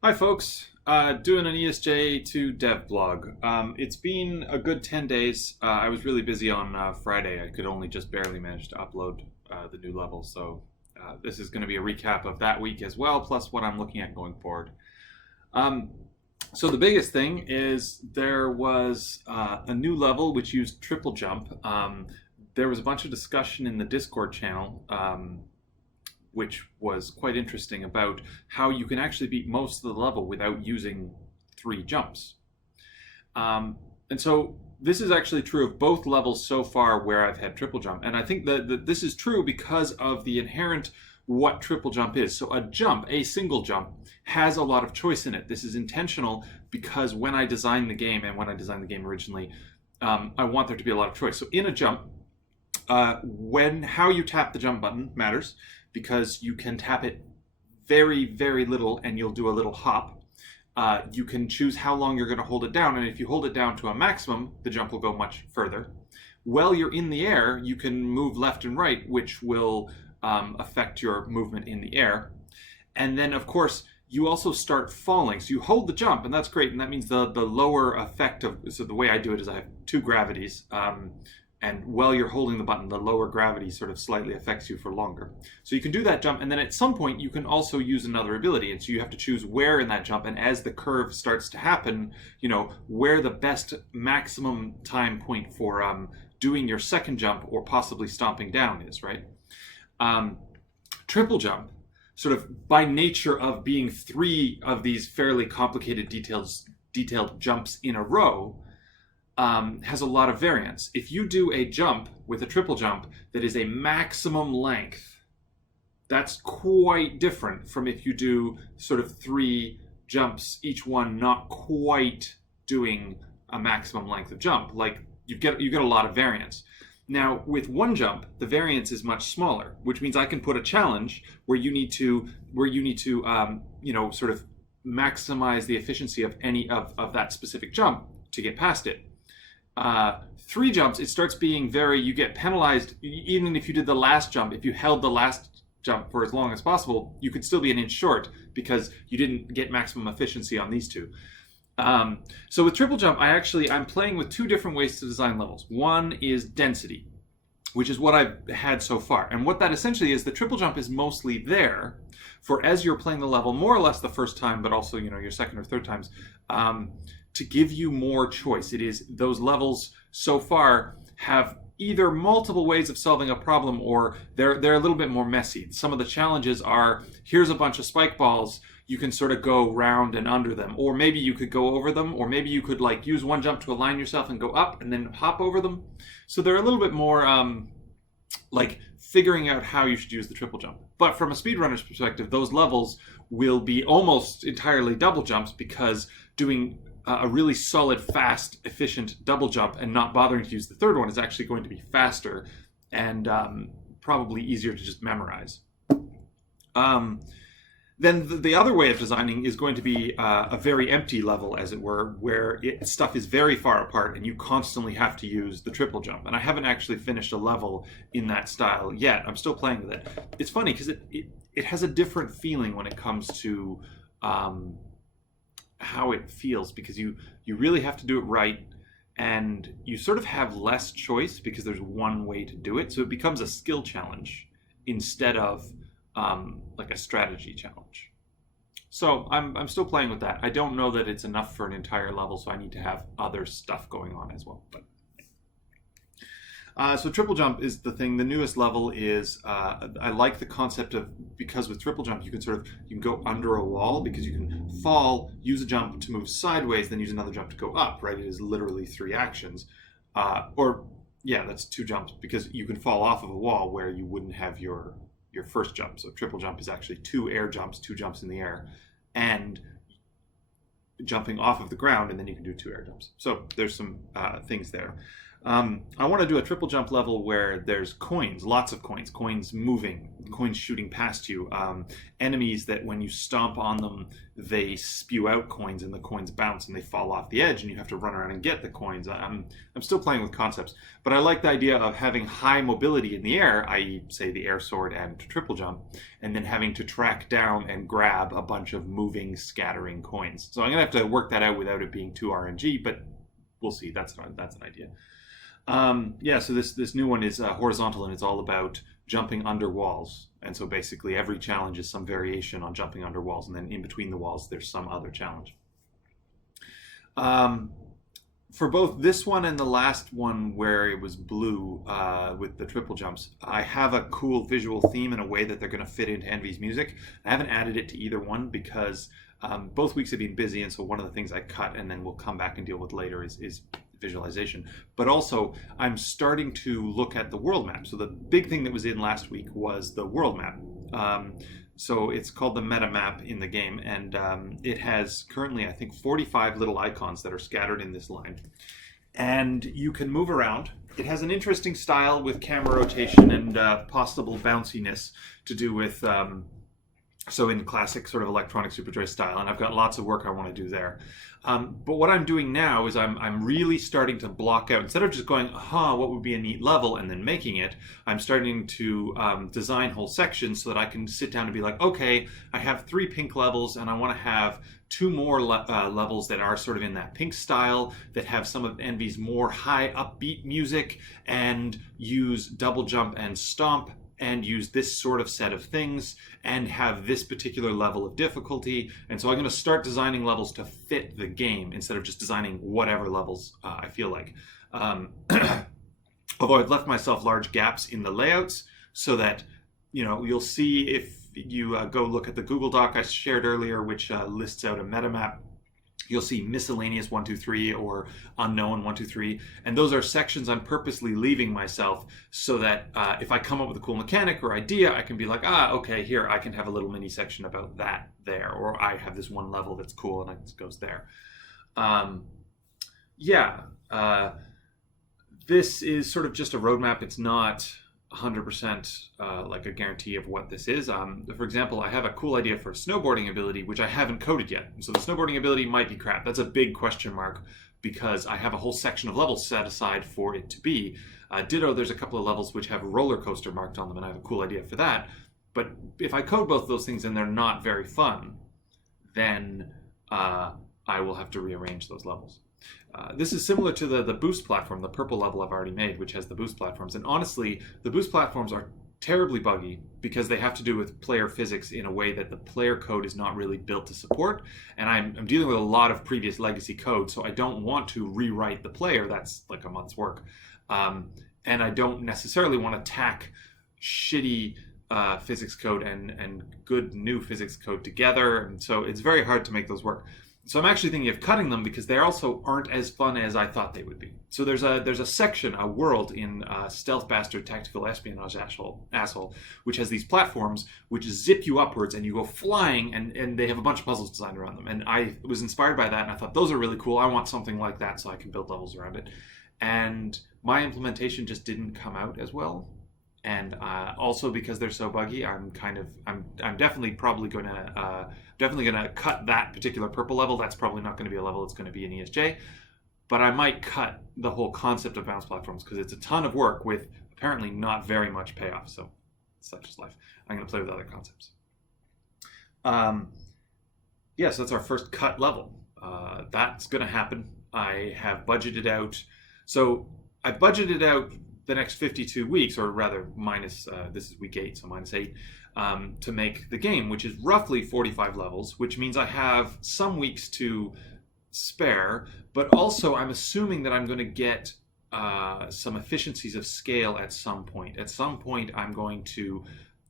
Hi folks, doing an ESJ2 dev blog. It's been a good 10 days. I was really busy on Friday. I could only just barely manage to upload the new level. So this is going to be a recap of that week as well, plus what I'm looking at going forward. Um, so the biggest thing is there was a new level which used triple jump. There was a bunch of discussion in the Discord channel, which was quite interesting, about how you can actually beat most of the level without using 3 jumps. And so this is actually true of both levels so far where I've had triple jump. And I think that this is true because of the inherent what triple jump is. So a single jump, has a lot of choice in it. This is intentional because when I designed the game, and when I designed the game originally, I want there to be a lot of choice. So in a jump, how you tap the jump button matters, because you can tap it very, very little and you'll do a little hop. You can choose how long you're going to hold it down, and if you hold it down to a maximum, the jump will go much further. While you're in the air, you can move left and right, which will affect your movement in the air. And then, of course, you also start falling. So you hold the jump, and that's great, and that means the lower effect of... So the way I do it is I have 2 gravities, and while you're holding the button, the lower gravity sort of slightly affects you for longer. So you can do that jump, and then at some point you can also use another ability, and so you have to choose where in that jump, and as the curve starts to happen, where the best maximum time point for doing your second jump or possibly stomping down is, right? Triple jump, sort of by nature of being 3 of these fairly complicated detailed jumps in a row, has a lot of variance. If you do a jump with a triple jump that is a maximum length, that's quite different from if you do sort of 3 jumps, each one not quite doing a maximum length of jump. Like you get a lot of variance. Now with 1 jump, the variance is much smaller, which means I can put a challenge where you need to sort of maximize the efficiency of any of that specific jump to get past it. 3 jumps, it starts being you get penalized. Even if you did the last jump, if you held the last jump for as long as possible, you could still be an inch short because you didn't get maximum efficiency on these 2. So with triple jump, I'm playing with 2 different ways to design levels. One is density, which is what I've had so far. And what that essentially is, the triple jump is mostly there for as you're playing the level, more or less the first time, but also, your second or third times, to give you more choice. It is, those levels so far have either multiple ways of solving a problem, or they're a little bit more messy. Some of the challenges are, here's a bunch of spike balls, you can sort of go round and under them, or maybe you could go over them, or maybe you could use 1 jump to align yourself and go up and then hop over them. So they're a little bit more figuring out how you should use the triple jump. But from a speedrunner's perspective, those levels will be almost entirely double jumps, because doing a really solid, fast, efficient double jump and not bothering to use the third one is actually going to be faster and probably easier to just memorize. Then the other way of designing is going to be a very empty level, as it were, where stuff is very far apart and you constantly have to use the triple jump. And I haven't actually finished a level in that style yet. I'm still playing with it. It's funny because it has a different feeling when it comes to how it feels, because you really have to do it right, and you sort of have less choice because there's one way to do it. So it becomes a skill challenge instead of a strategy challenge. So I'm still playing with that. I don't know that it's enough for an entire level, so I need to have other stuff going on as well. But so triple jump is the thing. The newest level is, I like the concept of, because with triple jump you can go under a wall, because you can fall, use a jump to move sideways, then use another jump to go up, right? It is literally 3 actions. That's 2 jumps, because you can fall off of a wall where you wouldn't have your first jump. So triple jump is actually 2 air jumps, 2 jumps in the air, and jumping off of the ground, and then you can do 2 air jumps. So there's some things there. I want to do a triple jump level where there's coins, lots of coins, coins moving, coins shooting past you, enemies that when you stomp on them, they spew out coins and the coins bounce and they fall off the edge and you have to run around and get the coins. I'm still playing with concepts, but I like the idea of having high mobility in the air, i.e. say the air sword and triple jump, and then having to track down and grab a bunch of moving, scattering coins. So I'm going to have to work that out without it being too RNG, but we'll see. That's an idea. So this new one is horizontal, and it's all about jumping under walls. And so basically every challenge is some variation on jumping under walls, and then in between the walls there's some other challenge. For both this one and the last one where it was blue with the triple jumps, I have a cool visual theme in a way that they're going to fit into Envy's music. I haven't added it to either one because both weeks have been busy, and so one of the things I cut and then we'll come back and deal with later is visualization. But also I'm starting to look at the world map. So the big thing that was in last week was the world map. So it's called the meta map in the game, and it has currently, I think, 45 little icons that are scattered in this line. And you can move around. It has an interesting style with camera rotation and possible bounciness to do with, so in classic sort of electronic Superdrive style, and I've got lots of work I want to do there. But what I'm doing now is I'm really starting to block out, instead of just going, what would be a neat level, and then making it, I'm starting to design whole sections so that I can sit down and be like, okay, I have 3 pink levels, and I want to have 2 more levels that are sort of in that pink style, that have some of Envy's more high upbeat music, and use double jump and stomp, and use this sort of set of things, and have this particular level of difficulty. And so I'm going to start designing levels to fit the game instead of just designing whatever levels I feel like. Although I've left myself large gaps in the layouts so that, you'll see if you go look at the Google Doc I shared earlier, which lists out a meta map. You'll see miscellaneous 1, 2, 3 or unknown 1, 2, 3. And those are sections I'm purposely leaving myself so that if I come up with a cool mechanic or idea, I can be like, okay, here, I can have a little mini section about that there. Or I have this one level that's cool and it goes there. This is sort of just a roadmap. It's not 100% like a guarantee of what this is. For example, I have a cool idea for a snowboarding ability, which I haven't coded yet. And so the snowboarding ability might be crap. That's a big question mark because I have a whole section of levels set aside for it to be. Ditto, there's a couple of levels which have roller coaster marked on them, and I have a cool idea for that. But if I code both those things and they're not very fun, then I will have to rearrange those levels. This is similar to the boost platform, the purple level I've already made, which has the boost platforms. And honestly, the boost platforms are terribly buggy because they have to do with player physics in a way that the player code is not really built to support. And I'm dealing with a lot of previous legacy code, so I don't want to rewrite the player. That's like a month's work. And I don't necessarily want to tack shitty physics code and good new physics code together. And so it's very hard to make those work. So I'm actually thinking of cutting them because they also aren't as fun as I thought they would be. So there's a section, a world in Stealth Bastard Tactical Espionage Asshole, which has these platforms which zip you upwards and you go flying, and they have a bunch of puzzles designed around them. And I was inspired by that and I thought, those are really cool. I want something like that so I can build levels around it. And my implementation just didn't come out as well. And also because they're so buggy, I'm definitely probably going to cut that particular purple level. That's probably not going to be a level. It's going to be an ESJ. But I might cut the whole concept of bounce platforms because it's a ton of work with apparently not very much payoff. So such is life. I'm going to play with other concepts. So that's our first cut level. That's going to happen. I have budgeted out. So I budgeted out the next 52 weeks, or rather minus, this is week 8, so minus 8, to make the game, which is roughly 45 levels, which means I have some weeks to spare, but also I'm assuming that I'm going to get some efficiencies of scale at some point. At some point, I'm going to,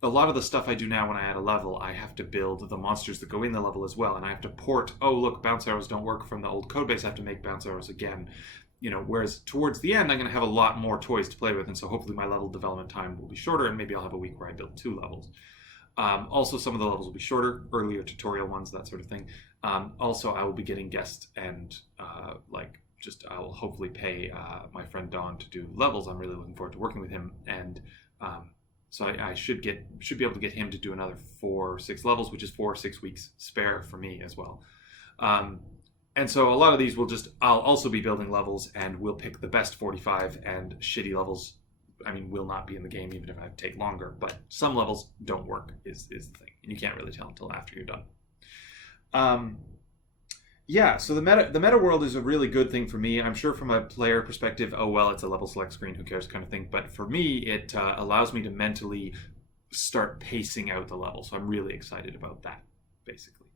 a lot of the stuff I do now when I add a level, I have to build the monsters that go in the level as well, and I have to port, look, bounce arrows don't work from the old code base, I have to make bounce arrows again. Whereas towards the end, I'm going to have a lot more toys to play with, and so hopefully my level development time will be shorter, and maybe I'll have a week where I build 2 levels. Also, some of the levels will be shorter, earlier tutorial ones, that sort of thing. Also, I will be getting guests and I'll hopefully pay my friend Don to do levels. I'm really looking forward to working with him, and so I should be able to get him to do another 4 or 6 levels, which is 4 or 6 weeks spare for me as well. And so a lot of these I'll also be building levels, and we'll pick the best 45, and shitty levels, will not be in the game even if I take longer. But some levels don't work is the thing, and you can't really tell until after you're done. So the meta world is a really good thing for me. I'm sure from a player perspective, oh well, it's a level select screen, who cares kind of thing. But for me, it allows me to mentally start pacing out the level. So I'm really excited about that, basically.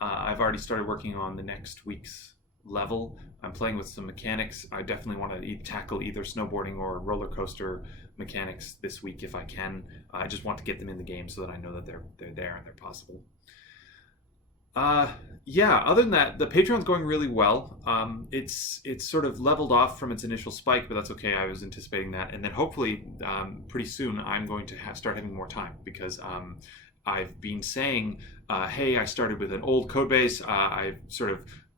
I've already started working on the next week's level. I'm playing with some mechanics. I definitely want to tackle either snowboarding or roller coaster mechanics this week if I can. I just want to get them in the game so that I know that they're there and they're possible. Other than that, the Patreon's going really well. It's sort of leveled off from its initial spike, but that's okay. I was anticipating that. And then hopefully pretty soon I'm going to start having more time, because I've been saying, hey, I started with an old code base.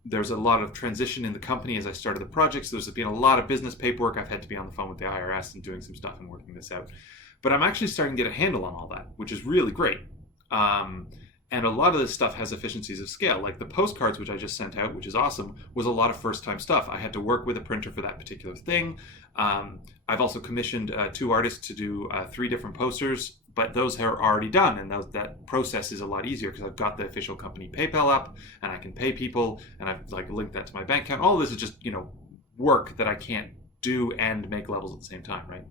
There's a lot of transition in the company as I started the project, so there's been a lot of business paperwork. I've had to be on the phone with the IRS and doing some stuff and working this out. But I'm actually starting to get a handle on all that, which is really great. And a lot of this stuff has efficiencies of scale. Like the postcards, which I just sent out, which is awesome, was a lot of first-time stuff. I had to work with a printer for that particular thing. I've also commissioned 2 artists to do 3 different posters, but those are already done, and that process is a lot easier because I've got the official company PayPal up, and I can pay people, and I've linked that to my bank account. All of this is just work that I can't do and make levels at the same time, right?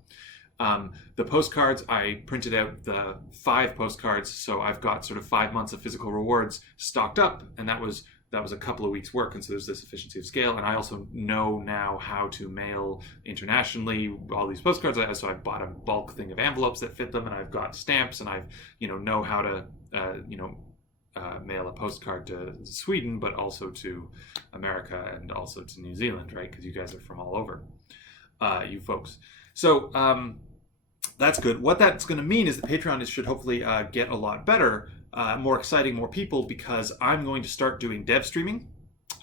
The postcards, I printed out the 5 postcards, so I've got sort of 5 months of physical rewards stocked up, and that was a couple of weeks' work, and so there's this efficiency of scale. And I also know now how to mail internationally all these postcards. So I bought a bulk thing of envelopes that fit them, and I've got stamps, and I've know how to mail a postcard to Sweden, but also to America and also to New Zealand, right? Because you guys are from all over, you folks. So that's good. What that's going to mean is the Patreon should hopefully get a lot better, more exciting, more people, because I'm going to start doing dev streaming,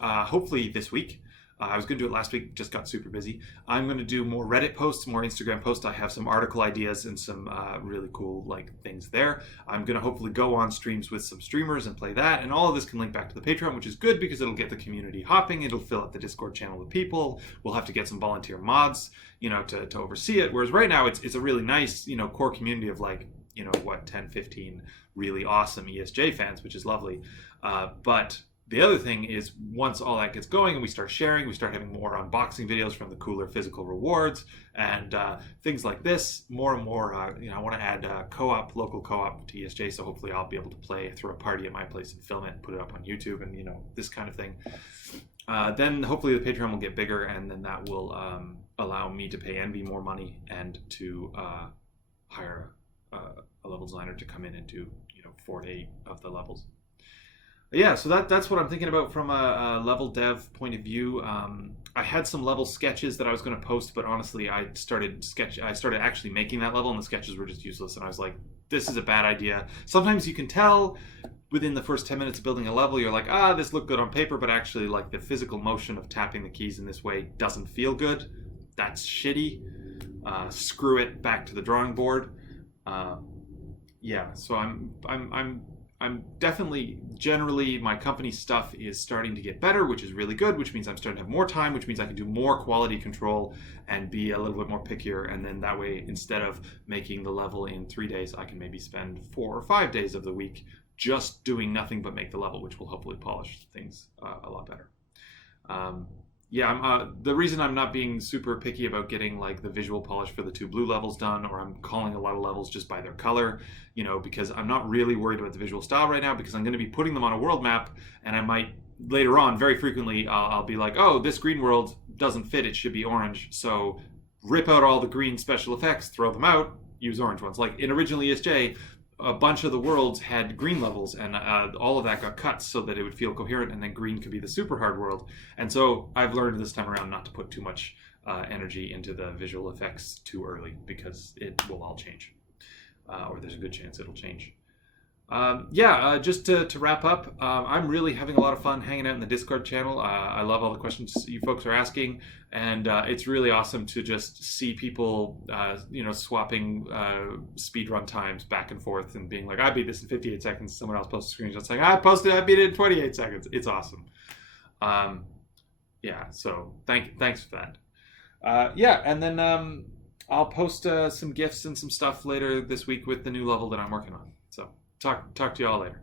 hopefully this week. I was going to do it last week, just got super busy. I'm going to do more Reddit posts, more Instagram posts. I have some article ideas and some really cool things there. I'm going to hopefully go on streams with some streamers and play that. And all of this can link back to the Patreon, which is good because it'll get the community hopping. It'll fill up the Discord channel with people. We'll have to get some volunteer mods, to oversee it. Whereas right now it's a really nice, core community of 10, 15 really awesome ESJ fans, which is lovely. But the other thing is, once all that gets going and we start sharing, we start having more unboxing videos from the cooler physical rewards and things like this, more and more, I want to add local co-op to ESJ, so hopefully I'll be able to throw a party at my place and film it and put it up on YouTube and, this kind of thing. Then hopefully the Patreon will get bigger, and then that will allow me to pay Envy more money and to hire a level designer to come in and do 4 to 8 of the levels. Yeah, so that's what I'm thinking about from a level dev point of view. I had some level sketches that I was going to post, but honestly, I started actually making that level, and the sketches were just useless. And I was like, this is a bad idea. Sometimes you can tell within the first 10 minutes of building a level, you're like, this looked good on paper, but actually, the physical motion of tapping the keys in this way doesn't feel good. That's shitty. Screw it, back to the drawing board. So I'm definitely, generally, my company stuff is starting to get better, which is really good, which means I'm starting to have more time, which means I can do more quality control and be a little bit more pickier. And then that way, instead of making the level in 3 days, I can maybe spend 4 or 5 days of the week just doing nothing but make the level, which will hopefully polish things a lot better. The reason I'm not being super picky about getting the visual polish for the 2 blue levels done, or I'm calling a lot of levels just by their color, because I'm not really worried about the visual style right now, because I'm going to be putting them on a world map, and I might later on, very frequently, I'll be like, oh, this green world doesn't fit, it should be orange, so rip out all the green special effects, throw them out, use orange ones. Like in original ESJ, a bunch of the worlds had green levels, and all of that got cut so that it would feel coherent, and then green could be the super hard world. And so I've learned this time around not to put too much energy into the visual effects too early, because it will all change, or there's a good chance it'll change. Just to wrap up, I'm really having a lot of fun hanging out in the Discord channel. I love all the questions you folks are asking, and it's really awesome to just see people, swapping speedrun times back and forth and being like, I beat this in 58 seconds. Someone else posted screenshots saying, I beat it in 28 seconds. It's awesome. So thanks for that. And then I'll post some GIFs and some stuff later this week with the new level that I'm working on. So talk to you all later.